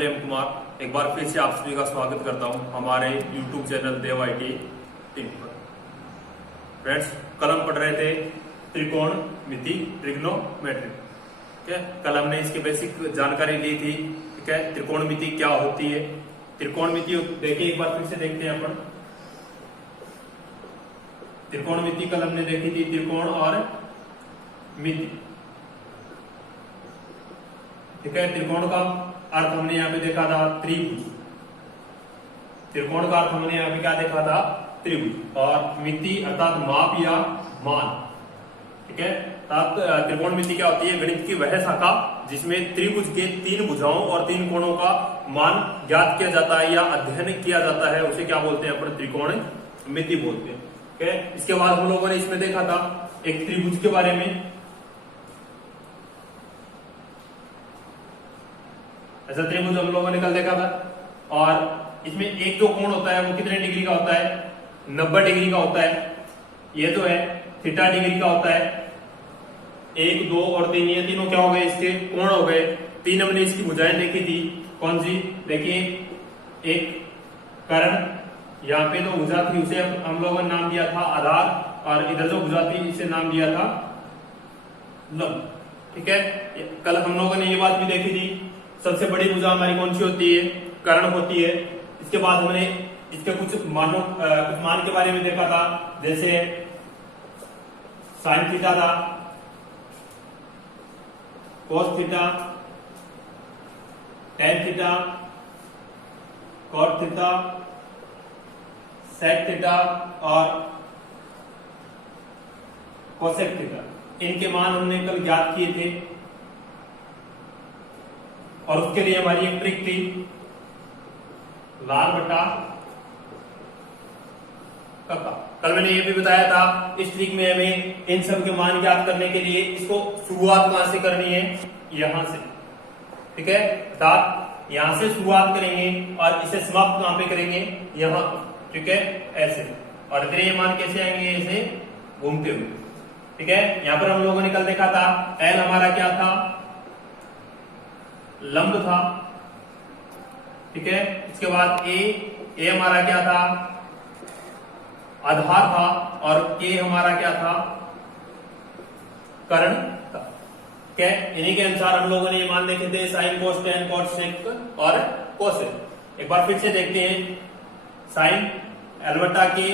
प्रेम कुमार एक बार फिर से आप सभी का स्वागत करता हूं हमारे YouTube channel Dev IT team पर। फ्रेंड्स, कल हम पढ़ रहे थे त्रिकोणमिति ट्रिग्नोमेट्री। ठीक है, कल हमने इसकी बेसिक जानकारी ली थी। ठीक है, त्रिकोणमिति क्या होती है, त्रिकोणमिति देखिए एक बार फिर से देखते हैं अपन। त्रिकोणमिति कल हमने देखी थी, त्रिकोण और मिति। ठीक है, त्रिकोण का अर्थ हमने यहाँ पे देखा था त्रिभुज। त्रिकोण का अर्थ हमने यहाँ पे क्या देखा था, त्रिभुज। और मिति अर्थात माप या मान। ठीक है, त्रिकोणमिति क्या होती है, गणित की वह शाखा जिसमें त्रिभुज के 3 भुजाओं और 3 कोणों का मान ज्ञात किया जाता है या अध्ययन किया जाता है, उसे क्या बोलते हैं अपन, त्रिकोणमिति बोलते हैं। ठीक है, इसके बाद हम लोगों ने इसमें देखा था एक त्रिभुज के बारे में। ऐसा त्रिभुज हम लोगों ने कल देखा था। और इसमें एक जो कोण होता है वो कितने डिग्री का होता है, 90 डिग्री का होता है। ये जो है थीटा डिग्री का होता है। 1, 2 और 3, ये तीनों क्या हो गए, इसके कोण हो गए। 3 हमने इसकी भुजाएं देखी थी, कौन सी, देखिए एक कर्ण, यहाँ पे जो भुजा थी उसे हम लोगों ने नाम दिया था आधार, और इधर जो भुजा थी इसे नाम दिया था लंब। ठीक है, कल हम लोगों ने ये बात भी देखी थी, सबसे बड़ी भुजा हमारी कौन सी होती है, कर्ण होती है। इसके बाद हमने इसके कुछ मान के बारे में देखा था, जैसे साइन थीटा था, cos theta, tan theta, cot theta, sec theta और कोसेक थीटा। इनके मान हमने कल ज्ञात किए थे। और उसके लिए हमारी एक ट्रिक थी, लाल बटा कक्का। कल मैंने ये भी बताया था, इस ट्रिक में हमें इन सब के मान ज्ञात करने के लिए इसको शुरुआत कहां से करनी है, यहां से। ठीक है, अर्थात यहां से शुरुआत करेंगे और इसे समाप्त कहां पे करेंगे, यहां। ठीक है, ऐसे। और फिर ये मान कैसे आएंगे, ऐसे घूमते हुए। ठीक है, यहां पर हम लोगों ने कल देखा था एल हमारा क्या था, लंब था। ठीक है, इसके बाद ए हमारा क्या था, आधार था। और के हमारा क्या था, कर्ण था। ठीक है, इन्हीं के अनुसार हम लोगों ने ये मान देखे थे, sine cos tan cot sec और कोसेक। एक बार फिर से देखते हैं, साइन एल बटा के,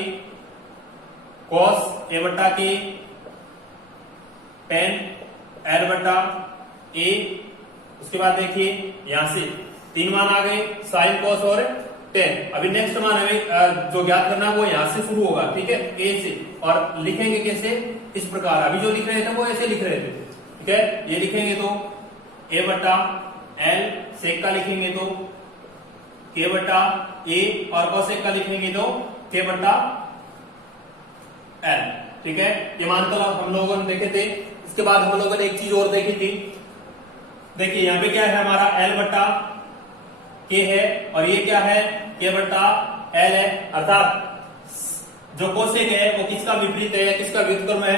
कॉस ए बटा के, टेन एल बटा ए। उसके बाद देखिए यहां से 3 मान आ गए, साइन कॉस और टेन। अभी नेक्स्ट मान हमें जो ज्ञात करना है वो यहां से शुरू होगा। ठीक है, ए से। और लिखेंगे कैसे, इस प्रकार। अभी जो लिख रहे थे वो ऐसे लिख रहे थे। ठीक है, ये लिखेंगे तो ए बटा एल, सेक का लिखेंगे तो के बटा ए, और कोसेक का लिखेंगे तो के बटा एल। ठीक है, ये मानकर हम लोगों ने देखे थे। इसके बाद हम लोगों ने एक चीज और देखी थी, देखिए यहाँ पे क्या है, हमारा एल बटा के है, और ये क्या है, के बटा एल है। अर्थात जो कोसेक है वो किसका विपरीत है, किसका व्युत्क्रम है,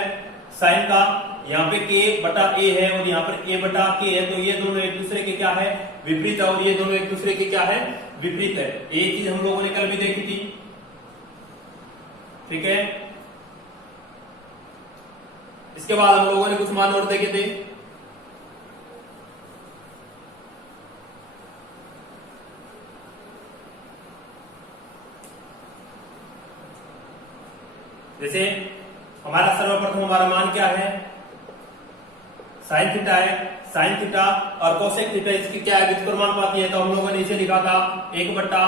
साइन का। यहाँ पे के बटा ए है और यहाँ पर ए बटा के है, तो ये दोनों एक दूसरे के क्या है, विपरीत है। और ये दोनों एक दूसरे के क्या है, विपरीत है। ये चीज हम लोगों ने कल भी देखी थी। ठीक है, इसके बाद हम लोगों ने कुछ मान और देखे थे। जैसे हमारा सर्वप्रथम हमारा मान क्या है, साइन थीटा है। साइन थीटा और कोसेक थीटा इसकी क्या है, व्युत्क्रमानुपाती है। तो हम लोगों ने इसे लिखा था 1 बटा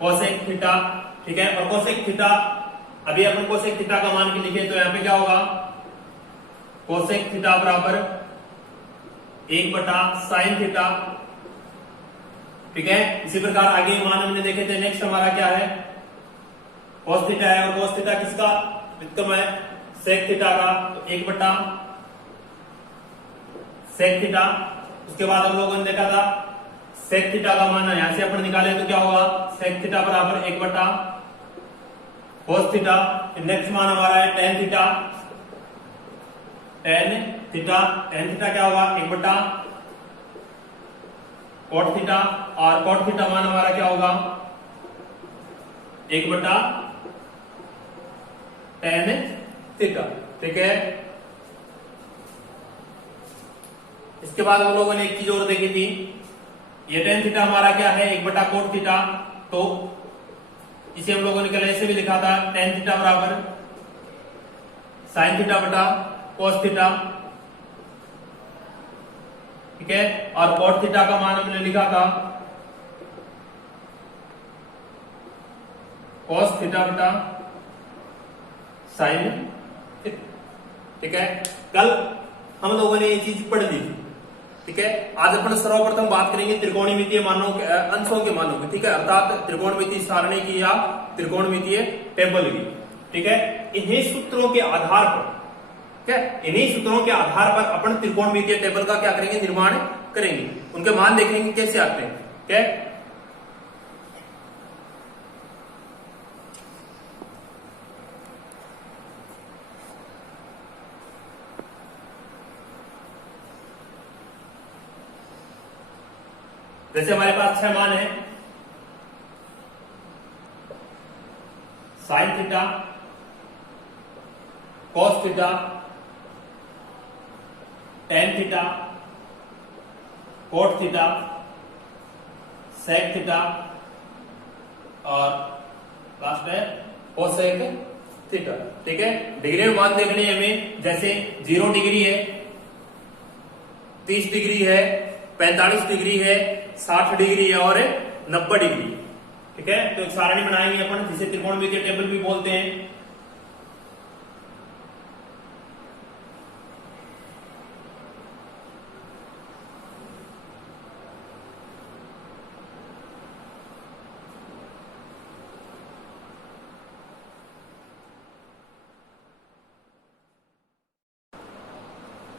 कोसेक थीटा। ठीक है, और कोसेक थीटा, अभी अपन कोसेक थीटा का मान के लिखे तो यहाँ पे क्या होगा, कोसेक थीटा बराबर 1 बटा साइन थीटा। ठीक है, इसी प्रकार आगे मान हमने देखे थे। नेक्स्ट हमारा क्या है, कोस थीटा है, और कोस थीटा किसका व्युत्क्रम है, सेक थीटा का। तो 1 बटा सेक थीटा। उसके बाद हम लोगों ने देखा था सेक थीटा का मान यहां से अपन निकाले तो क्या होगा, सेक थीटा बराबर 1 बटा कोस थीटा। नेक्स्ट मान हमारा है टेन थीटा। टेन थीटा क्या होगा, 1 बटा cot थीटा, और cot थीटा मान हमारा क्या होगा 1/tan थीटा। ठीक है, इसके बाद हम लोगों ने एक चीज और देखी थी, ये tan थीटा हमारा क्या है 1/cot थीटा, तो इसे हम लोगों ने कल ऐसे भी लिखा था tan थीटा बराबर sin थीटा बटा cos थीटा। ठीक है, और cot थीटा का मान हमने लिखा था cos थीटा बटा sin थीटा। ठीक है, कल हम लोगों ने ये चीज पढ़ ली। ठीक है, आज अपन सर्वप्रथम बात करेंगे त्रिकोणमितीय मानों के अंशों के मानों की। ठीक है, अर्थात त्रिकोणमितीय सारणी की या त्रिकोणमितीय टेबल की। ठीक है, इन्हीं सूत्रों के आधार पर, क्या इन्हीं सूत्रों के आधार पर अपन त्रिकोणमितीय टेबल का क्या करेंगे, निर्माण करेंगे, उनके मान देखेंगे कैसे आते हैं। क्या जैसे हमारे पास 6 मान है, sine theta, cos theta, tan theta, cot theta, sec theta और लास्ट है कोसेक थीटा। ठीक है, डिग्री में मान देखने हैं हमें, जैसे 0 डिग्री है, 30 डिग्री है, 45 डिग्री है, 60 डिग्री है और 90 डिग्री। ठीक है, तो एक सारणी बनाएंगे अपन जिसे त्रिकोणमितीय टेबल भी बोलते हैं।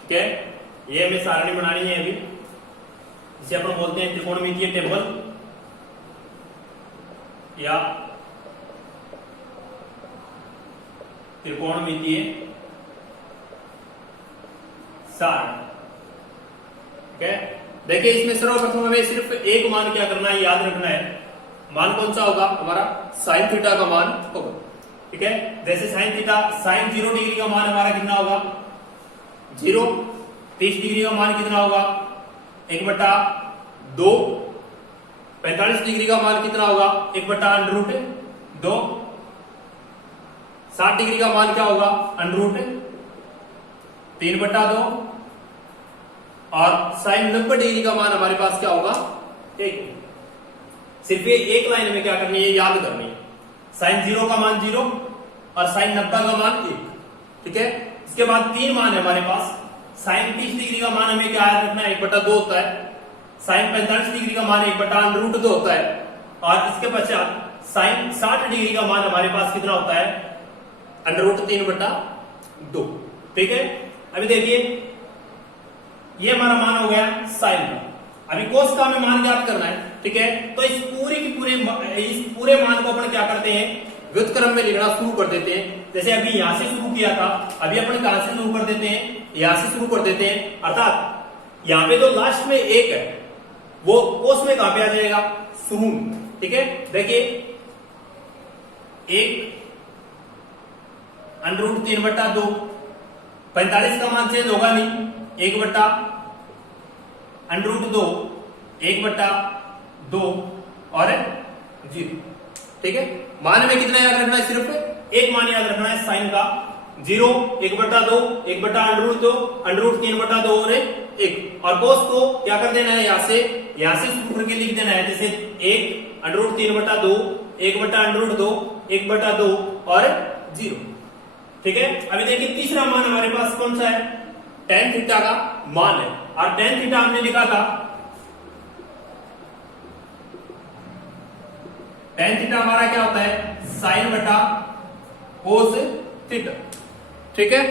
ठीक है, ये हमें सारणी बनानी है अभी, जिसे अपन बोलते हैं त्रिकोणमितीय टेबल या त्रिकोणमितीय सारणी। ठीक है, देखिए इसमें सर्वप्रथम हमें सिर्फ एक मान क्या करना है, याद रखना है। मान कौन सा होगा, हमारा साइन थीटा का मान होगा। ठीक है, जैसे साइन थीटा, साइन 0 डिग्री का मान हमारा कितना होगा 0, 30 डिग्री का मान कितना होगा 1/2, 45 डिग्री का मान कितना होगा 1/√2, 60 डिग्री का मान क्या होगा √3/2 और साइन 90 डिग्री का मान हमारे पास क्या होगा 1। सिर्फ ये एक लाइन में क्या करनी है, याद करनी है, साइन 0 का मान 0 और साइन 90 का मान 1। ठीक है, इसके बाद 3 मान है हमारे पास, साइन 30 डिग्री का मान हमें क्या याद रखना है 1/2 होता है, साइन 45 डिग्री का मान 1/√2 होता है और इसके पश्चात साइन 60 डिग्री का मान हमारे पास कितना होता है √3/2। ठीक है, अभी देखिए ये हमारा मान हो गया साइन का। अभी कोस का हमें मान ज्ञात करना है। ठीक है, तो इस पूरे मान को अपन क्या करते हैं, व्युत्क्रम में लिखना शुरू कर देते हैं। जैसे अभी यहां से शुरू किया था, अभी अपन कहां से शुरू कर देते हैं, यहां से शुरू कर देते हैं, अर्थात यहां पे जो लास्ट में 1 है वो कोस में कहां पे आ जाएगा, शुरू में। ठीक है, देखिए 1 √3/2, 45 का मान चेंज होगा नहीं, 1/√2, 1/2 और 0। ठीक है, मान में कितना याद रखना है, सिर्फ एक मान याद रखना है साइन का, 0, 1/2, 1/√2, √3/2 और 1। और कोस को क्या कर देना है, यहां से शुरू करके लिख देना है, जैसे 1 √3/2, 1/√2, 1/2 और 0। ठीक है, अभी देखिए तीसरा मान हमारे पास कौन सा है, tan थीटा का मान है, और tan थीटा हमने लिखा था, tan थीटा हमारा क्या होता है साइन बटा कोस थीटा। ठीक है,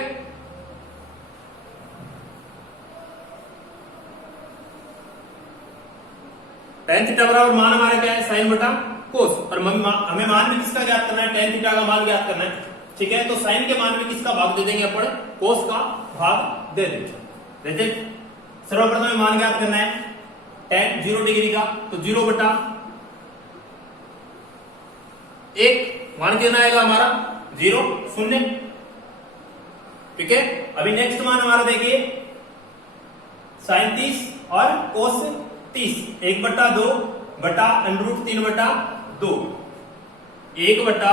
tan थीटा बराबर मान हमारा क्या है साइन बटा कोस, और हमें मान में किसका ज्ञात करना है, tan थीटा का मान ज्ञात करना है। ठीक है, तो साइन के मान में किसका भाग दे देंगे अपन, कोस का भाग दे देंगे। सर्वप्रथम मान ज्ञात करना है, tan 0 डिग्री का, तो 0 बटा 1 मान कितना आएगा हमारा 0 0। ठीक है, अभी नेक्स्ट मान हमारा देखिए sin 30 और cos 30, 1 बटा 2 बटा √3 बटा 2, 1 बटा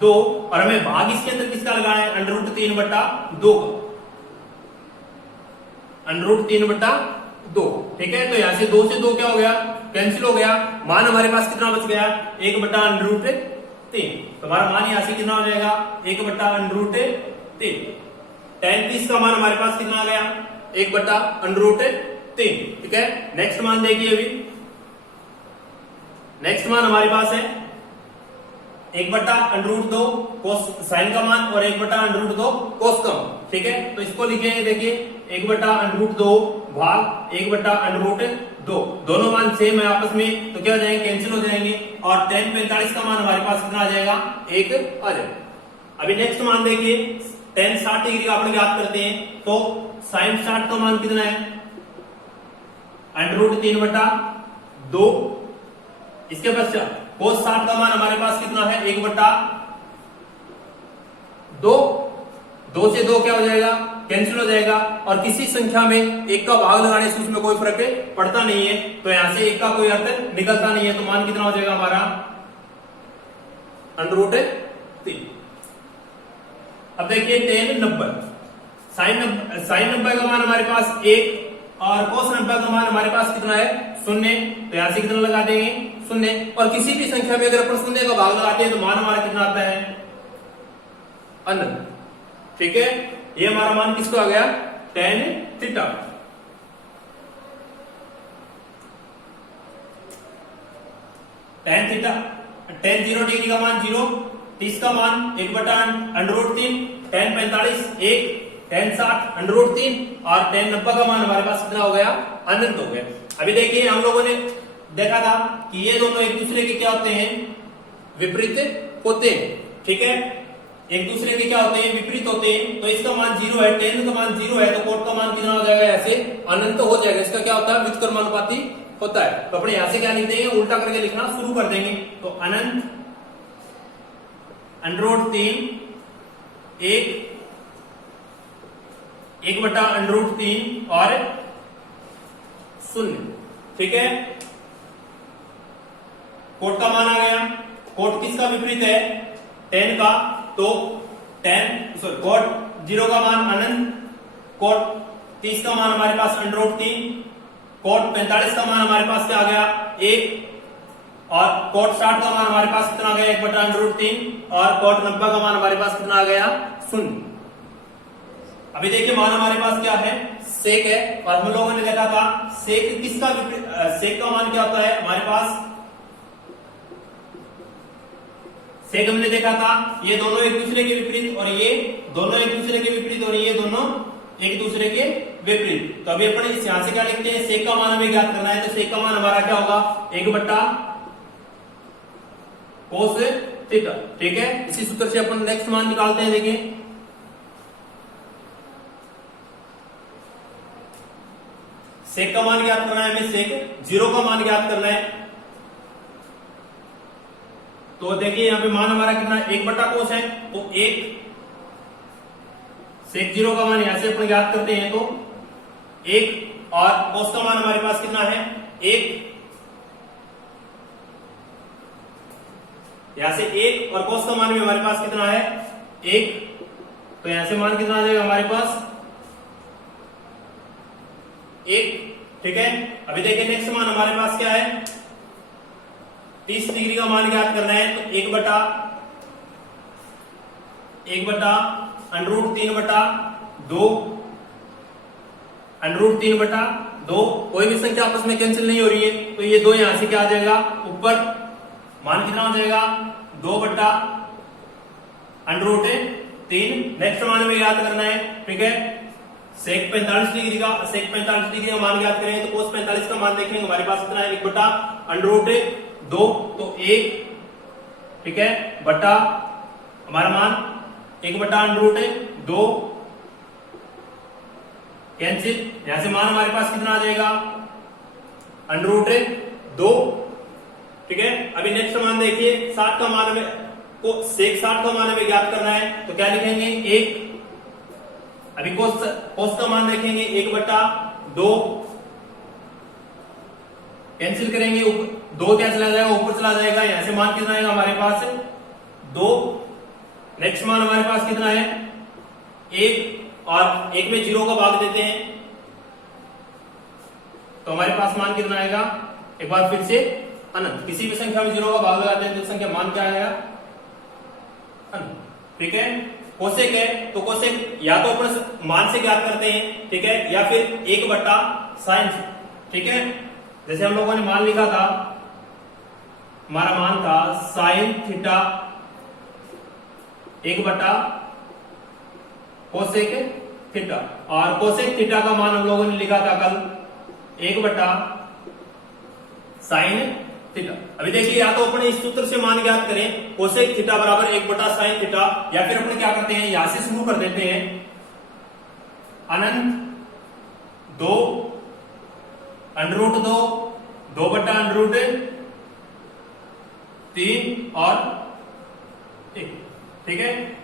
2, और हमें भाग इसके अंदर किसका लगाना है √3 बटा 2 का, √3 बटा 2। ठीक है, तो यहां से 2 से 2 क्या हो गया, कैंसिल हो गया, मान हमारे पास कितना बच गया 1 बटा √3। तो हमारा मान यहां से कितना हो जाएगा 1 बटा √3। tan 30 का मान हमारे पास कितना आ गया 1 बटा √3। ठीक है, नेक्स्ट मान देखिए, अभी नेक्स्ट मान हमारे पास है 1 बटा √2 कोस साइन का मान और 1 बटा √2 कोस का मान। ठीक है, तो इसको लिखेंगे, देखिए 1 बटा √2 भाग 1 बटा √2, दोनों मान सेम है आपस में, तो क्या हो जाएंगे कैंसिल हो जाएंगे, और tan 45 का मान हमारे पास कितना आ जाएगा 1 आ जाएगा। अभी नेक्स्ट मान देखिए tan 60 डिग्री का अपन याद करते हैं, तो sin 60 का मान कितना है √3 बटा 2। इसके पश्चात cos 60 का मान हमारे पास कितना है 1 बटा 2, 2 से 2 क्या हो जाएगा कैंसिल हो जाएगा, और किसी संख्या में 1 का भाग लगाने से उसमें कोई फर्क पड़ता नहीं है, तो यहां से 1 का कोई अर्थ निकलता नहीं है, तो मान कितना हो जाएगा हमारा √3। अब देखिए tan 90, sin 90 का मान हमारे पास 1 और cos 90 का मान हमारे पास कितना है 0, तो यहां से कितना लगा देंगे 0, और किसी भी संख्या में अगर अपन 0 का भाग लगाते हैं तो मान हमारा कितना आता है अनंत। ठीक है, ये हमारा मान किसको आ गया tan theta. tan theta, tan 0 degree का मान 0, 30 का मान 1 बटा √3, tan 45 1, tan 60 √3, और tan 90 का मान हमारे पास कितना हो गया अनंत हो गया। अभी देखिए हम लोगों ने देखा था कि ये दोनों एक दूसरे के क्या होते हैं विपरीत होते हैं। ठीक है, एक दूसरे के क्या होते हैं विपरीत होते हैं, तो इसका मान 0 है, tan का मान 0 है, तो कोट का मान कितना हो जाएगा ऐसे अनंत हो जाएगा। इसका क्या होता है व्युत्क्रमानुपाती होता है, तो अपने यहां से क्या लिख देंगे उल्टा करके लिखना शुरू कर देंगे, तो अनंत √3 1 बटा √3 और 0। ठीक है, कोट का मान आ गया, कोट किसका विपरीत है tan का, तो कोट 0 का मान अनंत, कोट 30 का मान हमारे पास √3, कोट 45 का मान हमारे पास क्या आ गया 1, और कोट 60 का मान हमारे पास कितना आ गया 1 बटा √3, और कोट 90 का मान हमारे पास कितना आ गया 0। अभी देखिए मान हमारे पास क्या है सेक है, और हम लोगों ने देखा था सेक किसका सेक का मान क्या होता है हमारे पास, सेक हमने देखा था ये दोनों एक दूसरे के विपरीत, और ये दोनों एक दूसरे के विपरीत, और ये दोनों एक दूसरे के विपरीत। तो अभी अपन इस यहां से क्या लिखते हैं सेक का मान हमें ज्ञात करना है, तो सेक का मान हमारा क्या होगा 1 बटा cos थीटा। ठीक है, इसी सूत्र से अपन नेक्स्ट मान निकालते हैं। देखिए सेक का मान ज्ञात करना है हमें, सेक 0 का मान ज्ञात करना है, तो देखिए यहां पे मान हमारा कितना 1 बटा cos है, तो 1 सेक 0 का मान यहां से अपन ज्ञात करते हैं, तो 1, और cos का मान हमारे पास कितना है 1, यहां से 1 और cos का मान भी हमारे पास कितना है 1, तो यहां से मान कितना आ जाएगा हमारे पास 1। ठीक है, अभी देखिए नेक्स्ट मान हमारे पास क्या है 30 डिग्री का मान ज्ञात करना है, तो 1 बटा √3 बटा 2, √3 बटा 2, कोई भी संख्या आपस में कैंसिल नहीं हो रही है, तो ये 2 यहां से क्या आ जाएगा ऊपर, मान कितना हो जाएगा 2 बटा √3। नेक्स्ट मान हमें याद करना है। ठीक है, सेक 45 डिग्री का मान ज्ञात करें, तो cos 45 का मान देखेंगे हमारे पास कितना है 1 बटा √2, तो 1, ठीक है, बटा हमारा मान 1 बटा √2 कैंसिल, यहां से मान हमारे पास कितना आ जाएगा √2। ठीक है, अभी नेक्स्ट मान देखिए 60 का मान हमें को सेक 60 का मान हमें ज्ञात करना है, तो क्या लिखेंगे 1। अभी कोस का मान देखेंगे 1/2, कैंसिल करेंगे, 2 क्या चला जाएगा, ऊपर चला जाएगा, यहां से मान कितना आएगा हमारे पास 2। नेक्स्ट मान हमारे पास कितना है 1, और 1 में 0 का भाग देते हैं तो हमारे पास मान कितना आएगा, एक बार फिर से अनंत। किसी भी संख्या में 0 का भाग लगाते हैं तो संख्या मान क्या आएगा, अनंत। ठीक है, कोसेक है तो कोसेक या तो अपन मान से ज्ञात करते हैं, ठीक है, या फिर 1/sin से। ठीक है, जैसे हम लोगों ने मान लिखा था, हमारा मान था sin थीटा 1/कोसेक थीटा, और कोसेक थीटा का मान हम लोगों ने लिखा था कल 1/sin थीटा। अभी देखिए, या तो अपने इस सूत्र से मान ज्ञात करें कोसेक थीटा बराबर 1/sin थीटा, या फिर अपन क्या करते हैं यहां से शुरू कर देते हैं, अनंत 2 √2 2/√3 और 1। ठीक है,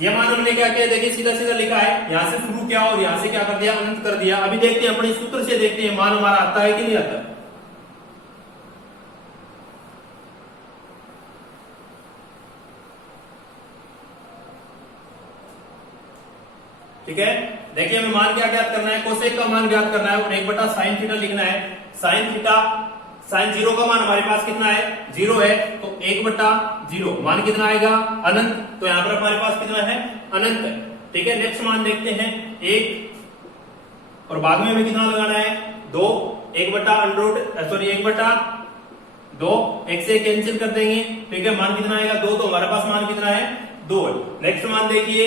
ये मान हमने क्या किया, देखिए सीधा सीधा लिखा है, यहां से शुरू किया और यहां से क्या कर दिया, अनंत कर दिया। अभी देखते हैं अपने सूत्र से, देखते हैं मान हमारा आता है कि नहीं आता। ठीक है, देखिए हमें मान क्या ज्ञात करना है, कोसेक का मान ज्ञात करना है और 1/sin थीटा लिखना है। sin थीटा, sin 0 का मान हमारे पास कितना है, 0 है, तो 1/0 मान कितना आएगा, अनंत। तो यहां पर हमारे पास कितना है, अनंत है। ठीक है, नेक्स्ट मान देखते हैं 1, और बाद में हमें कितना लगाना है 2, 1/2, 1 से कैंसिल कर देंगे। ठीक है, मान कितना आएगा 2, तो हमारे पास मान कितना है 2 है। नेक्स्ट मान देखिए,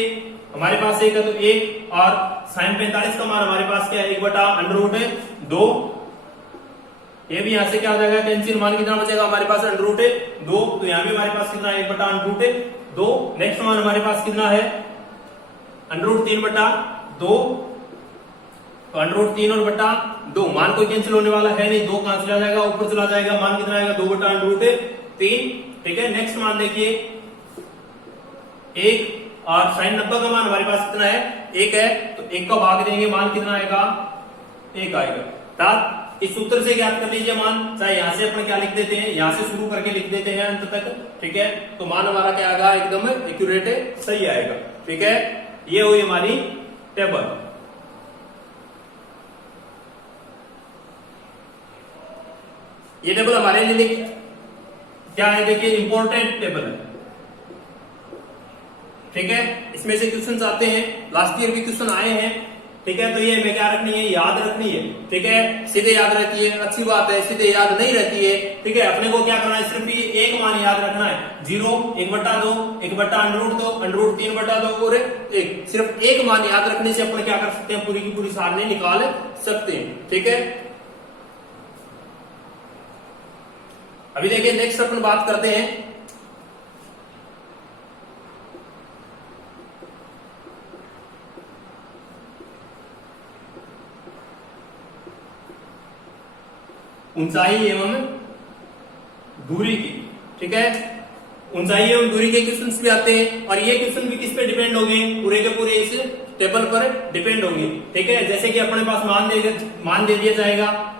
हमारे पास 1 है तो 1, और sin 45 का मान हमारे पास क्या है 1/√2। ये भी यहां से क्या आ जाएगा, कैंसिल, मान कितना बचेगा हमारे पास √2, तो यहां भी हमारे पास कितना है 1/√2। नेक्स्ट मान हमारे पास कितना है √3/2, तो √3 और बटा 2, मान कोई कैंसिल होने वाला है नहीं, 2 कहां चला जाएगा, ऊपर चला जाएगा, मान कितना आएगा 2/√3। ठीक है, नेक्स्ट मान देखिए 1, और sin 90 का मान हमारे पास कितना है 1 है, तो 1 का भाग देंगे, मान कितना आएगा 1 आएगा। अर्थात इस सूत्र से ज्ञात कर लीजिए मान, चाहे यहां से अपन क्या लिख देते हैं, यहां से शुरू करके लिख देते हैं अंत तक। ठीक है, तो मान हमारा क्या आएगा, एकदम एक्यूरेट है, सही आएगा। ठीक है, ये हुई हमारी टेबल। ये टेबल हमारे लिए क्या है, देखिए इंपॉर्टेंट टेबल है। ठीक है, इसमें से क्वेश्चंस आते हैं, लास्ट ईयर के क्वेश्चन आए हैं। ठीक है, तो ये हमें क्या रखनी है, याद रखनी है। ठीक है, सीधे याद रहती है, अच्छी बात है, सीधे याद नहीं रहती है। ठीक है, अपने को क्या करना है, सिर्फ ये एक मान याद रखना है, 0, 1/2, 1/√2, √3/2 और 1। सिर्फ एक मान याद रखने से अपन क्या कर सकते हैं, पूरी की पूरी सारणी निकाल सकते हैं। ठीक है, अभी देखिए नेक्स्ट अपन बात करते हैं ऊंचाई एवं दूरी की। ठीक है, ऊंचाई एवं दूरी के क्वेश्चंस भी आते हैं, और ये क्वेश्चन भी किस पे डिपेंड होंगे, पूरे के पूरे इस टेबल पर डिपेंड होंगे। ठीक है, जैसे कि अपने पास मान दे दिया जाएगा,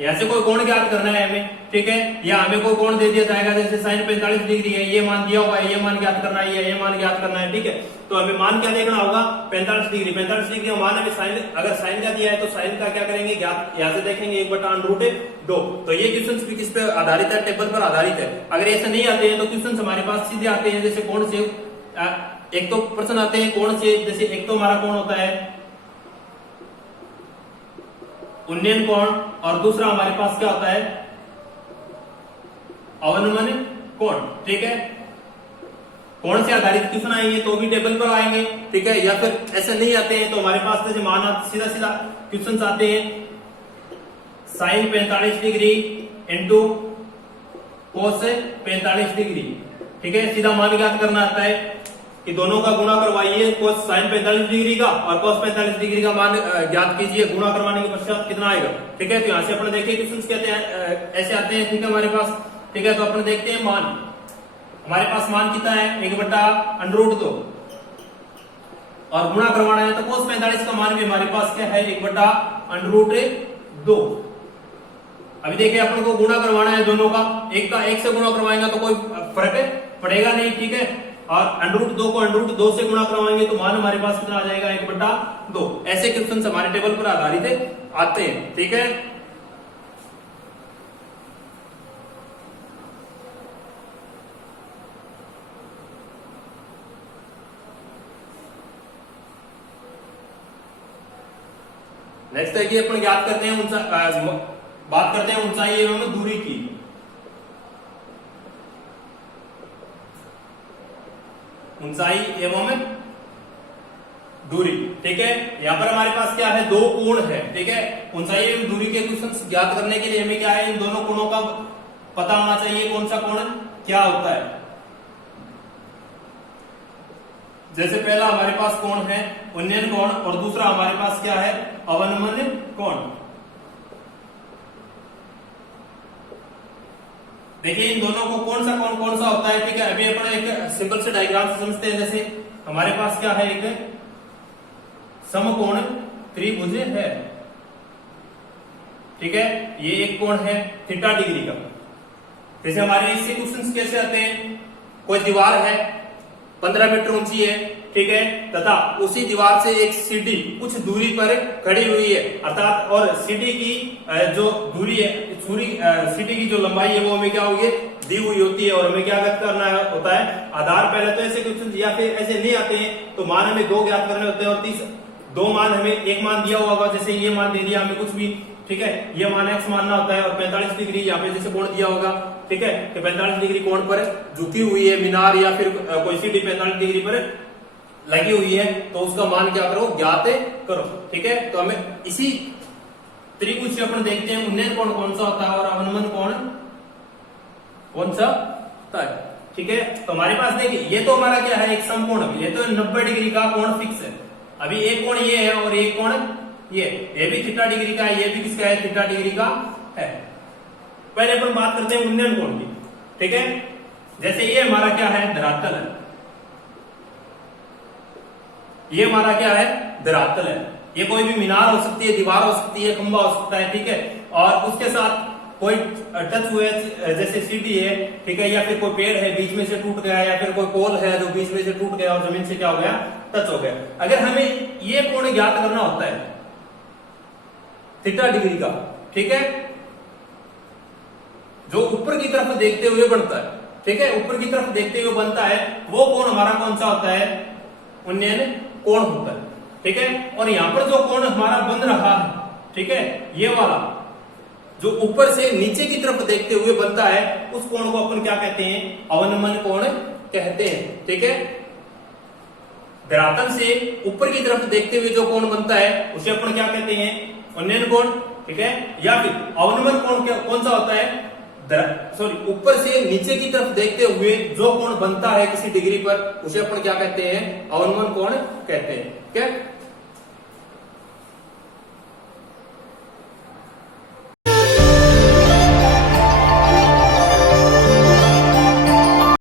यहां से कोई कोण ज्ञात करना है हमें। ठीक है, या हमें कोई कोण दे दिया जाएगा, जैसे sin 45 डिग्री है, ये मान दिया हुआ है, ये मान ज्ञात करना है, ये मान ज्ञात करना है। ठीक है, तो हमें मान क्या देखना होगा, 45 डिग्री। 45 डिग्री का मान हमें साइन, अगर साइन का दिया है तो साइन का क्या करेंगे ज्ञात, यहां से देखेंगे 1/√2। तो ये क्वेश्चन भी किस पे आधारित है, टेबल पर आधारित है। अगर ऐसे नहीं आते हैं तो क्वेश्चन हमारे पास सीधे आते हैं, जैसे कोण से एक तो प्रश्न आते हैं कोण से, जैसे एक तो हमारा कोण होता है उन्नयन कोण, और दूसरा हमारे पास क्या होता है अवनमन कोण। ठीक है, कोण से आधारित क्वेश्चन आएंगे तो भी टेबल पर आएंगे। ठीक है, या फिर ऐसे नहीं आते हैं तो हमारे पास जैसे मान सीधा सीधा क्वेश्चन आते हैं, sin 45 degree into cos 45 degree. ठीक है, सीधा मान ज्ञात करना आता है, कि दोनों का गुणा करवाइए cos sin 45 डिग्री का और cos 45 डिग्री का मान ज्ञात कीजिए, गुणा करवाने के पश्चात कितना आएगा। ठीक है, तो यहाँ से अपने देखिए क्वेश्चन कहते हैं ऐसे आते हैं। ठीक है हमारे पास, ठीक है, तो अपने देखते हैं मान, हमारे पास मान कितना है 1/√2 और गुणा करवाना है तो cos 45 का मान भी हमारे पास क्या है 1/√2। अभी देखिए अपन को गुणा करवाना है दोनों का, एक से गुणा करवाएंगे तो कोई फर्क पड़ेगा नहीं। ठीक है, और √2 को √2 से गुणा करवाएंगे तो मान हमारे पास कितना आ जाएगा 1/2। ऐसे क्वेश्चन हमारे टेबल पर आधारित आते हैं। ठीक है, नेक्स्ट है कि अपन याद करते हैं बात करते हैं ऊंचाई एवं दूरी की। ऊंचाई एवं दूरी। ठीक है, यहां पर हमारे पास क्या है, दो कोण है। ठीक है, ऊंचाई एवं दूरी के क्वेश्चन ज्ञात करने के लिए हमें क्या है, इन दोनों कोणों का पता होना चाहिए, कौन सा कोण क्या होता है। जैसे पहला हमारे पास कोण है उन्नयन कोण और दूसरा हमारे पास क्या है अवनमन कोण। देखिए इन दोनों को कौन सा होता है। ठीक है, अभी अपन एक सिंपल से डायग्राम से समझते हैं। जैसे हमारे पास क्या है, एक समकोण त्रिभुज है। ठीक है, ये एक कोण है थीटा डिग्री का। जैसे हमारे इससे क्वेश्चन कैसे आते हैं, कोई दीवार है 15 मीटर ऊंची है। ठीक है, तथा उसी दीवार से एक सीढ़ी कुछ दूरी पर खड़ी हुई है, अर्थात और सीढ़ी की जो दूरी है, सीढ़ी की जो लंबाई है वो हमें क्या हुई है दी हुई होती है। और हमें क्या ज्ञात करना होता है आधार। पहले तो ऐसे क्वेश्चन या फिर ऐसे नहीं आते हैं तो मान हमें दो ज्ञात करने होते हैं और दो मान हमें एक मान दिया हुआ होगा, जैसे ये मान दे दिया हमें कुछ भी। ठीक है, ये मान x मानना होता है और 45 डिग्री यहाँ पे जैसे कोण दिया होगा। ठीक है, कि 45 डिग्री कोण पर झुकी हुई है मीनार या फिर कोई सीढ़ी 45 डिग्री पर लगी हुई है, तो उसका मान क्या करो ज्ञात करो। ठीक है, तो हमें इसी त्रिभुज से अपन देखते हैं उन्नयन कोण कौन सा होता है और अवनमन कोण कौन सा होता है। ठीक है, तो हमारे पास देखिए ये तो हमारा क्या है एक समकोण, ये तो 90 डिग्री का कोण फिक्स है। अभी एक कोण ये है और एक कोण ये भी थीटा डिग्री का है, ये भी किसका है थीटा डिग्री का है। पहले अपन बात करते हैं उन्नयन कोण की। ठीक है, जैसे ये हमारा क्या है धरातल है, ये हमारा क्या है धरातल है। ये कोई भी मीनार हो सकती है, दीवार हो सकती है, खंबा हो सकता है। ठीक है, और उसके साथ कोई टच हुए जैसे सीढ़ी है। ठीक है, या फिर कोई पेड़ है बीच में से टूट गया, या फिर कोई पोल है जो बीच में से टूट गया और जमीन से क्या हो गया टच हो गया। अगर हमें ये कोण ज्ञात करना होता है थीटा डिग्री का, ठीक है, जो ऊपर की तरफ देखते हुए बनता है। ठीक है, ऊपर की तरफ देखते हुए बनता है, वो कोण हमारा कौन सा होता है उन्नयन कोण होता है। ठीक है, और यहां पर जो कोण हमारा बन रहा है, ठीक है, ये वाला जो ऊपर से नीचे की तरफ देखते हुए बनता है, उस कोण को अपन क्या कहते हैं अवनमन कोण कहते हैं। ठीक है, धरातल से ऊपर की तरफ देखते हुए जो कोण बनता है उसे अपन क्या कहते हैं उन्नयन कोण। ठीक है, या फिर अवनमन कोण कौन सा होता है ऊपर से नीचे की तरफ देखते हुए जो कोण बनता है किसी डिग्री पर उसे अपन क्या कहते हैं अवनमन कोण कहते हैं। ठीक है,